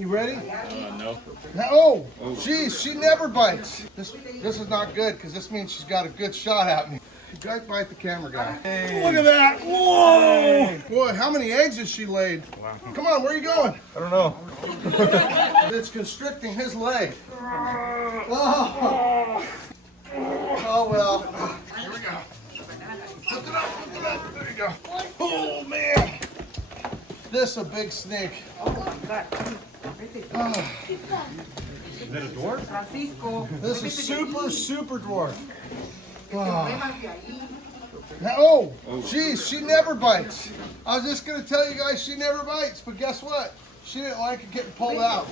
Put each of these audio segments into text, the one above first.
You ready? No. Oh, geez, she never bites. This is not good because this means she's got a good shot at me. You might bite the camera guy. Hey. Look at that. Whoa. Hey. Boy, how many eggs has she laid? Wow. Come on, where are you going? I don't know. It's constricting his leg. Oh, oh well. Here we go. Lift it up, lift it up. There you go. Oh, man. This is a big snake. Oh my God. Is that a dwarf? Francisco. This is super dwarf. Oh. Now, oh, geez, she never bites. I was just going to tell you guys she never bites, but guess what? She didn't like it getting pulled out.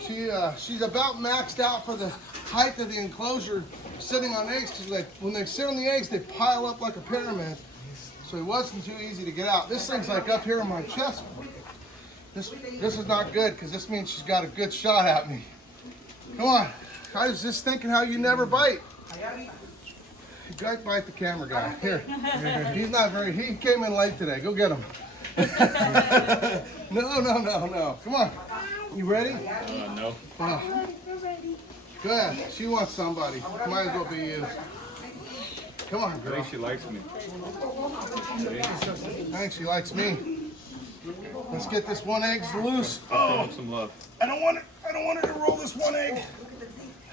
She's about maxed out for the height of the enclosure sitting on eggs, because like, when they sit on the eggs, they pile up like a pyramid. So it wasn't too easy to get out. This thing's like up here in my chest. This is not good because this means she's got a good shot at me. Come on. I was just thinking how you never bite. You might bite the camera guy. Here. He's not very, he came in late today. Go get him. No. Come on. You ready? No. Oh. Good. She wants somebody. Might as well be you. Come on, girl. I think she likes me. I think she likes me. Let's get this one egg loose. Oh, some love. I don't want her to roll this one egg.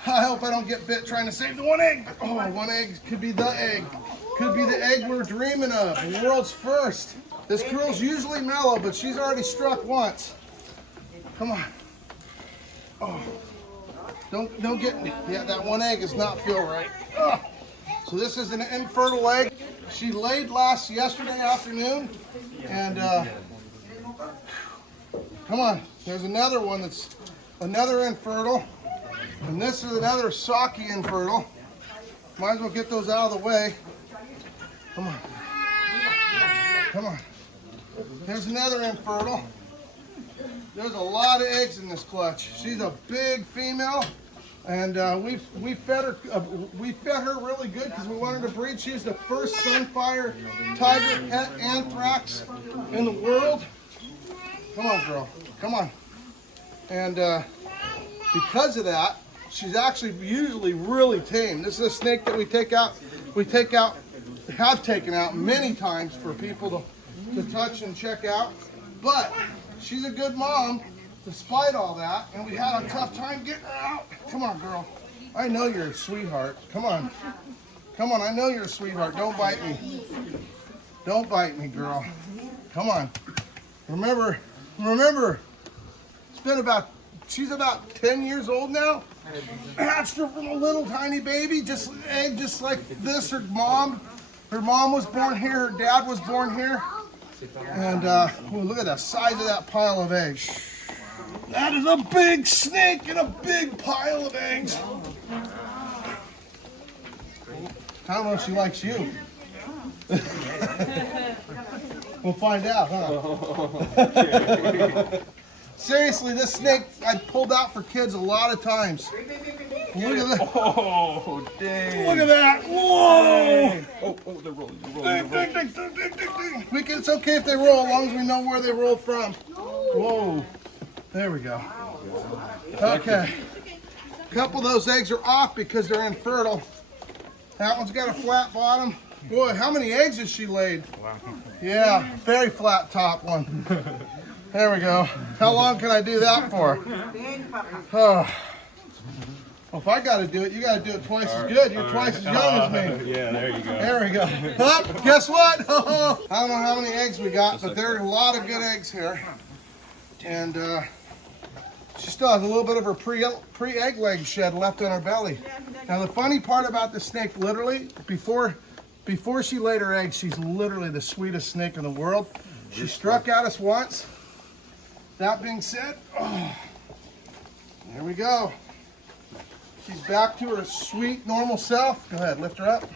I hope I don't get bit trying to save the one egg. Oh, one egg could be the egg. Could be the egg we're dreaming of. The world's first. This girl's usually mellow, but she's already struck once. Come on. Oh. Don't get me. Yeah, that one egg does not feel right. Oh. So this is an infertile egg. She laid yesterday afternoon, and come on, there's another one that's another infertile, and this is another socky infertile. Might as well get those out of the way. Come on, come on. There's another infertile. There's a lot of eggs in this clutch. She's a big female. And we fed her really good because we wanted to breed. She's the first sunfire tiger pet anthrax in the world. Come on, girl. Come on. And because of that, she's actually usually really tame. This is a snake that we have taken out many times for people to touch and check out. But she's a good mom. Despite all that, and we had a tough time getting her out. Come on, girl. I know you're a sweetheart. Come on. Come on, I know you're a sweetheart. Don't bite me. Don't bite me, girl. Come on. Remember, she's about 10 years old now. Hatched her from a little tiny baby, just like this. Her mom was born here, her dad was born here. And look at the size of that pile of eggs. That is a big snake and a big pile of eggs. I don't know if she likes you. We'll find out, huh? Seriously, this snake I pulled out for kids a lot of times. Look at that. Oh, dang. Look at that. Whoa. Oh, they're rolling. Ding. It's okay if they roll, as long as we know where they rolled from. Whoa. There we go. Okay. A couple of those eggs are off because they're infertile. That one's got a flat bottom. Boy, how many eggs has she laid? Wow. Yeah, very flat top one. There we go. How long can I do that for? Oh. Well, if I got to do it, you got to do it twice as good. You're twice as young as me. Yeah, there you go. There we go. Oh, guess what? I don't know how many eggs we got, but there are a lot of good eggs here. And she still has a little bit of her pre-egg leg shed left on her belly. Now the funny part about this snake, literally, before she laid her eggs, she's literally the sweetest snake in the world. She struck at us once. That being said, there we go. She's back to her sweet, normal self. Go ahead, lift her up.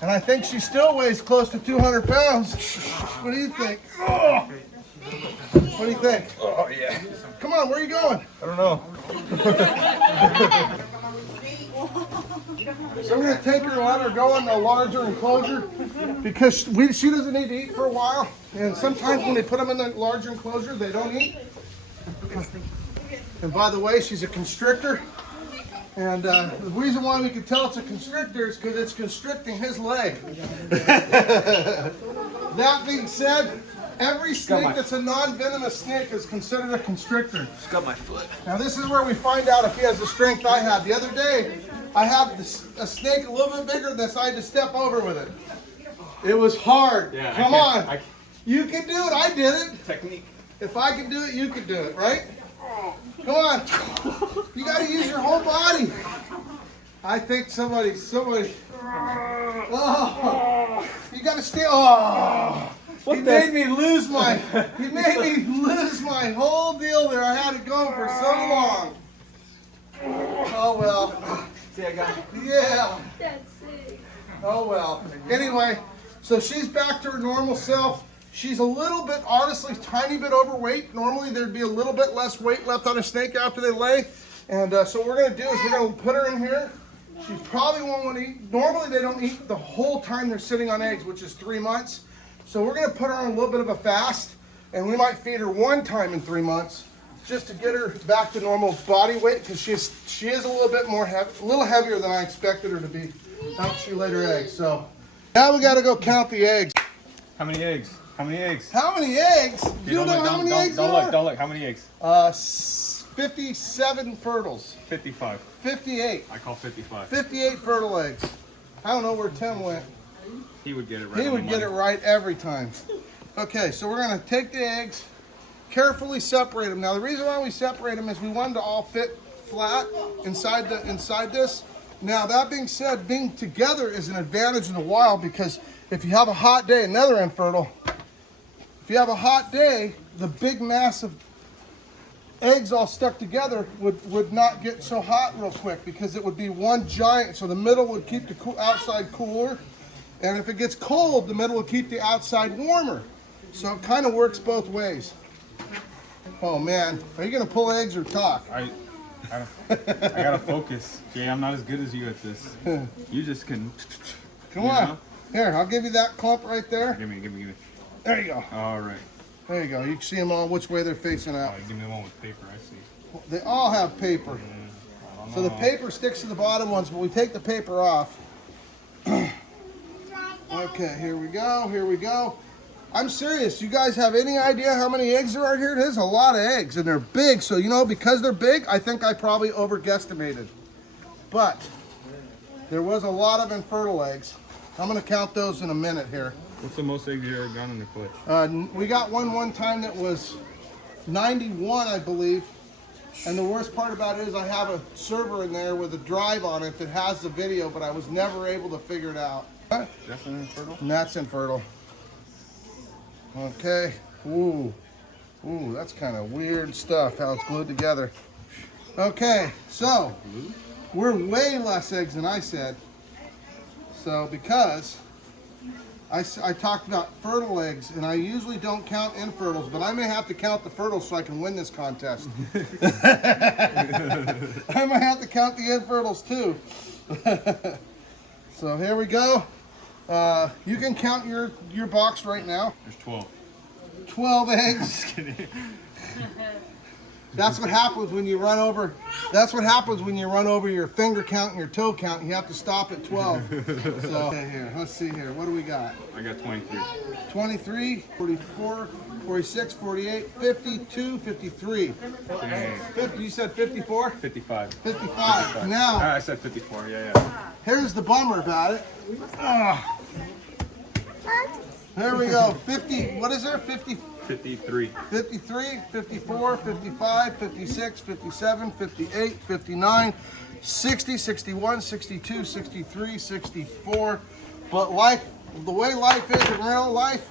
And I think she still weighs close to 200 pounds. What do you think? Oh. What do you think? Oh, yeah. Come on, where are you going? I don't know. So we're going to take her and let her go in the larger enclosure because she doesn't need to eat for a while. And sometimes when they put them in the larger enclosure, they don't eat. And by the way, she's a constrictor. And the reason why we can tell it's a constrictor is because it's constricting his leg. That being said, every snake that's a non-venomous snake is considered a constrictor. It's got my foot. Now this is where we find out if he has the strength I have. The other day, I had a snake a little bit bigger than this. I had to step over with it. It was hard. Yeah, Come on. You can do it. I did it. Technique. If I can do it, you can do it, right? Come on. You got to use your whole body. I think somebody. Oh, you got to stay. Oh, he made me lose my whole deal there. I had it going for so long. Oh well. See, I got it. Yeah. That's sick. Oh well. Anyway, so she's back to her normal self. She's a little bit, honestly, tiny bit overweight. Normally there'd be a little bit less weight left on a snake after they lay. And so what we're going to do is we're going to put her in here. She probably won't want to eat. Normally they don't eat the whole time they're sitting on eggs, which is 3 months. So we're going to put her on a little bit of a fast. And we might feed her one time in 3 months just to get her back to normal body weight, because she is a little bit more heavy, a little heavier than I expected her to be after she laid her eggs. So now we got to go count the eggs. How many eggs? How many eggs? How many eggs? Okay, You know how many eggs there are? Don't look. How many eggs? 57 fertiles. 55. 58. I call 55. 58 fertile eggs. I don't know where Tim went. He would get it right. He would get it right every time. Okay, so we're going to take the eggs, carefully separate them. Now the reason why we separate them is we want them to all fit flat inside this. Now that being said, being together is an advantage in the wild, because if you have a hot day, another infertile, if you have a hot day, the big mass of eggs all stuck together would not get so hot real quick, because it would be one giant. So the middle would keep the outside cooler, and if it gets cold, the middle will keep the outside warmer. So it kind of works both ways. Oh man, are you gonna pull eggs or talk? I gotta focus, Jay. I'm not as good as you at this. You just can. Come on. Here, I'll give you that clump right there. Give me. There you go. All right. There you go. You can see them all which way they're facing out. Give me the one with paper. I see. They all have paper. So the paper sticks to the bottom ones, but we take the paper off. Okay, here we go. I'm serious. You guys have any idea how many eggs there are here? There's a lot of eggs, and they're big. So, because they're big, I think I probably overguesstimated. But there was a lot of infertile eggs. I'm going to count those in a minute here. What's the most eggs you ever got in the clutch? We got one time that was 91, I believe. And the worst part about it is I have a server in there with a drive on it that has the video, but I was never able to figure it out. That's an infertile? And that's infertile. Okay. Ooh, that's kind of weird stuff, how it's glued together. Okay, so we're way less eggs than I said. So because I talked about fertile eggs, and I usually don't count infertiles, but I may have to count the fertiles so I can win this contest. I might have to count the infertiles too. So here we go. You can count your box right now. There's 12. 12 eggs. Just kidding. That's what happens when you run over. That's what happens when you run over your finger count and your toe count. You have to stop at 12. So okay, here, let's see here. What do we got? I got 23. 23, 44, 46, 48, 52, 53. Dang. 50, you said 54? 55. 55. Now, I said 54. Yeah. here's the bummer about it. Here we go. 50. What is there? 50. 53. 53, 54, 55, 56, 57, 58, 59, 60, 61, 62, 63, 64. But the way life is in real life,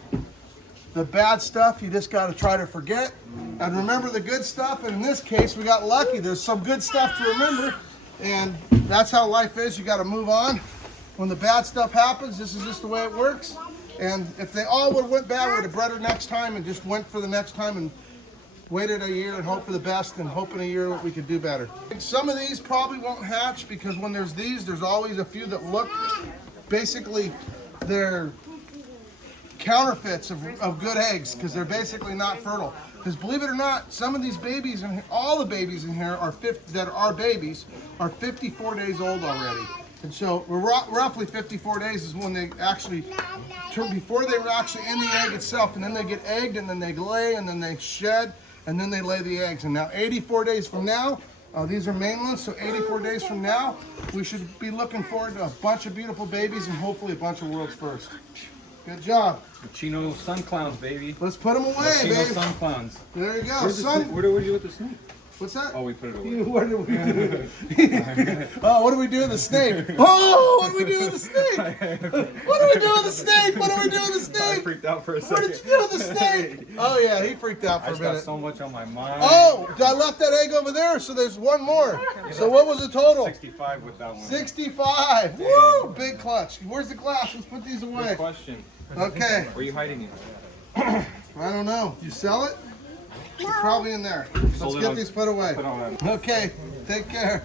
the bad stuff you just got to try to forget and remember the good stuff. And in this case, we got lucky. There's some good stuff to remember, and that's how life is. You got to move on. When the bad stuff happens, this is just the way it works. And if they all would have went bad, we'd have bred her next time and just went for the next time and waited a year and hoped for the best and hope in a year we could do better. Some of these probably won't hatch, because when there's these, there's always a few that look, basically, they're counterfeits of good eggs, because they're basically not fertile. Because believe it or not, some of these babies, and all the babies in here are that are babies, are 54 days old already. And so we're roughly 54 days is when they actually turn, before they were actually in the egg itself, and then they get egged, and then they lay, and then they shed, and then they lay the eggs. And now 84 days from now, these are mainlands, so 84 days from now, we should be looking forward to a bunch of beautiful babies and hopefully a bunch of world's first. Good job. Chino sun clowns, baby. Let's put them away, Chino baby. sun clowns. There you go. Where do we do with the snake? What's that? Oh, we put it away. What do we do? Oh, what do we do with the snake? Oh, what do we do with the snake? What do we do with the snake? What do we do with the snake? I freaked out for a second. What did you do with the snake? Oh yeah, he freaked out for I a just got minute. so much on my mind. Oh, I left that egg over there, so there's one more. So what was the total? 65 with that one. 65. Woo! Big clutch. Where's the glass? Let's put these away. Good question. Okay. Where are you hiding it? I don't know. You sell it? It's probably in there. Let's Sold it get on- these put away. Put on Okay. Take care.